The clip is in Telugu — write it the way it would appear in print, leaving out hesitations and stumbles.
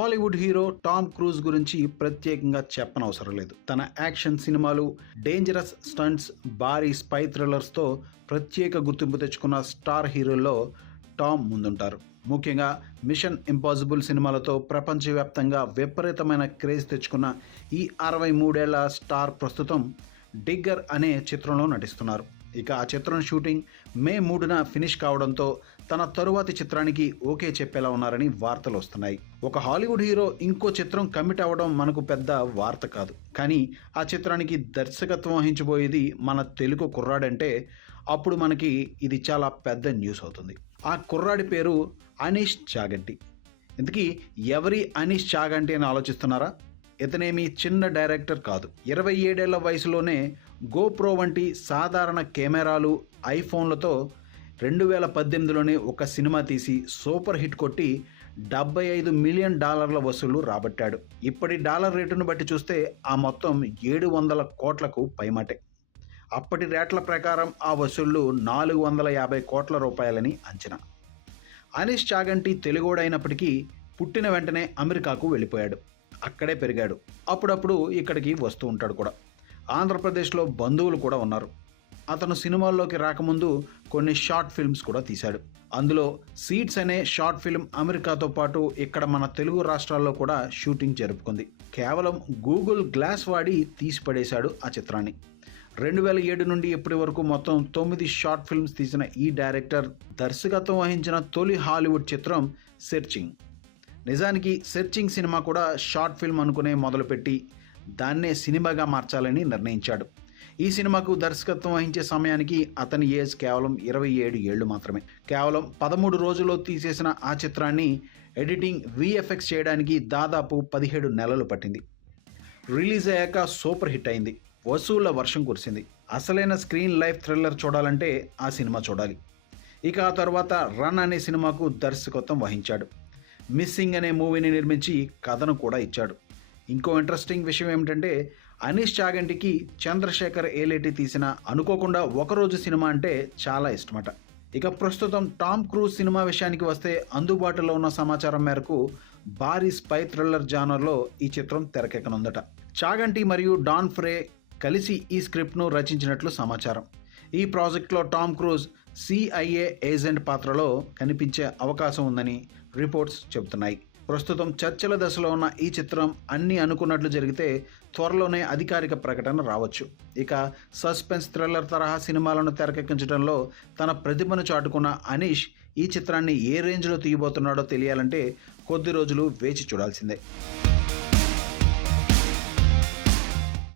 హాలీవుడ్ హీరో టామ్ క్రూజ్ గురించి ప్రత్యేకంగా చెప్పనవసరం లేదు. తన యాక్షన్ సినిమాలు, డేంజరస్ స్టంట్స్, భారీ స్పై థ్రిల్లర్స్తో ప్రత్యేక గుర్తింపు తెచ్చుకున్న స్టార్ హీరోల్లో టామ్ ముందుంటారు. ముఖ్యంగా మిషన్ ఇంపాసిబుల్ సినిమాలతో ప్రపంచవ్యాప్తంగా విపరీతమైన క్రేజ్ తెచ్చుకున్న ఈ 63 ఏళ్ల స్టార్ ప్రస్తుతం డిగ్గర్ అనే చిత్రంలో నటిస్తున్నారు. ఇక ఆ చిత్రం షూటింగ్ మే 3న ఫినిష్ కావడంతో తన తరువాతి చిత్రానికి ఓకే చెప్పేలా ఉన్నారని వార్తలు వస్తున్నాయి. ఒక హాలీవుడ్ హీరో ఇంకో చిత్రం కమిట్ అవ్వడం మనకు పెద్ద వార్త కాదు, కానీ ఆ చిత్రానికి దర్శకత్వం వహించబోయేది మన తెలుగు కుర్రాడంటే అప్పుడు మనకి ఇది చాలా పెద్ద న్యూస్ అవుతుంది. ఆ కుర్రాడి పేరు అనీష్ చాగంటి. ఇంతకీ ఎవరి అనీష్ చాగంటి అని ఆలోచిస్తున్నారా? ఇతనేమీ చిన్న డైరెక్టర్ కాదు. 27 ఏళ్ల వయసులోనే గోప్రో వంటి సాధారణ కెమెరాలు, ఐఫోన్లతో 2018లోనే ఒక సినిమా తీసి సూపర్ హిట్ కొట్టి $75 మిలియన్ వసూళ్లు రాబట్టాడు. ఇప్పటి డాలర్ రేటును బట్టి చూస్తే ఆ మొత్తం 700 కోట్లకు పైమాటే. అప్పటి రేట్ల ప్రకారం ఆ వసూళ్లు 450 కోట్ల రూపాయలని అంచనా. అనీష్ చాగంటి తెలుగోడైనప్పటికీ పుట్టిన వెంటనే అమెరికాకు వెళ్ళిపోయాడు. అక్కడే పెరిగాడు. అప్పుడప్పుడు ఇక్కడికి వస్తూ ఉంటాడు కూడా. ఆంధ్రప్రదేశ్లో బంధువులు కూడా ఉన్నారు. అతను సినిమాల్లోకి రాకముందు కొన్ని షార్ట్ ఫిల్మ్స్ కూడా తీశాడు. అందులో సీడ్స్ అనే షార్ట్ ఫిల్మ్ అమెరికాతో పాటు ఇక్కడ మన తెలుగు రాష్ట్రాల్లో కూడా షూటింగ్ జరుపుకుంది. కేవలం గూగుల్ గ్లాస్ వాడి తీసి పడేశాడు ఆ చిత్రాన్ని. 2007 నుండి ఇప్పటి వరకు మొత్తం 9 షార్ట్ ఫిల్మ్స్ తీసిన ఈ డైరెక్టర్ దర్శకత్వం వహించిన తొలి హాలీవుడ్ చిత్రం సెర్చింగ్. నిజానికి సెర్చింగ్ సినిమా కూడా షార్ట్ ఫిల్మ్ అనుకునే మొదలుపెట్టి దాన్నే సినిమాగా మార్చాలని నిర్ణయించాడు. ఈ సినిమాకు దర్శకత్వం వహించే సమయానికి అతని ఏజ్ కేవలం 27 ఏళ్లు మాత్రమే. కేవలం 13 రోజుల్లో తీసేసిన ఆ చిత్రాన్ని ఎడిటింగ్, VFX చేయడానికి దాదాపు 17 నెలలు పట్టింది. రిలీజ్ అయ్యాక సూపర్ హిట్ అయింది. వసూళ్ల వర్షం కురిసింది. అసలైన స్క్రీన్ లైఫ్ థ్రిల్లర్ చూడాలంటే ఆ సినిమా చూడాలి. ఇక ఆ తర్వాత రన్ అనే సినిమాకు దర్శకత్వం వహించాడు. మిస్సింగ్ అనే మూవీని నిర్మించి కథను కూడా ఇచ్చాడు. ఇంకో ఇంట్రెస్టింగ్ విషయం ఏమిటంటే అనీష్ చాగంటికి చంద్రశేఖర్ ఏలేటి తీసిన అనుకోకుండా ఒకరోజు సినిమా అంటే చాలా ఇష్టమట. ఇక ప్రస్తుతం టామ్ క్రూజ్ సినిమా విషయానికి వస్తే అందుబాటులో ఉన్న సమాచారం మేరకు భారీ స్పై థ్రిల్లర్ జానర్లో ఈ చిత్రం తెరకెక్కనుందట. చాగంటి మరియు డాన్ ఫ్రే కలిసి ఈ స్క్రిప్ట్ను రచించినట్లు సమాచారం. ఈ ప్రాజెక్ట్లో టామ్ క్రూజ్ CIA ఏజెంట్ పాత్రలో కనిపించే అవకాశం ఉందని రిపోర్ట్స్ చెబుతున్నాయి. ప్రస్తుతం చర్చల దశలో ఉన్న ఈ చిత్రం అన్నీ అనుకున్నట్లు జరిగితే త్వరలోనే అధికారిక ప్రకటన రావచ్చు. ఇక సస్పెన్స్ థ్రిల్లర్ తరహా సినిమాలను తెరకెక్కించడంలో తన ప్రతిభను చాటుకున్న అనీష్ ఈ చిత్రాన్ని ఏ రేంజ్లో తీయబోతున్నాడో తెలియాలంటే కొద్ది రోజులు వేచి చూడాల్సిందే.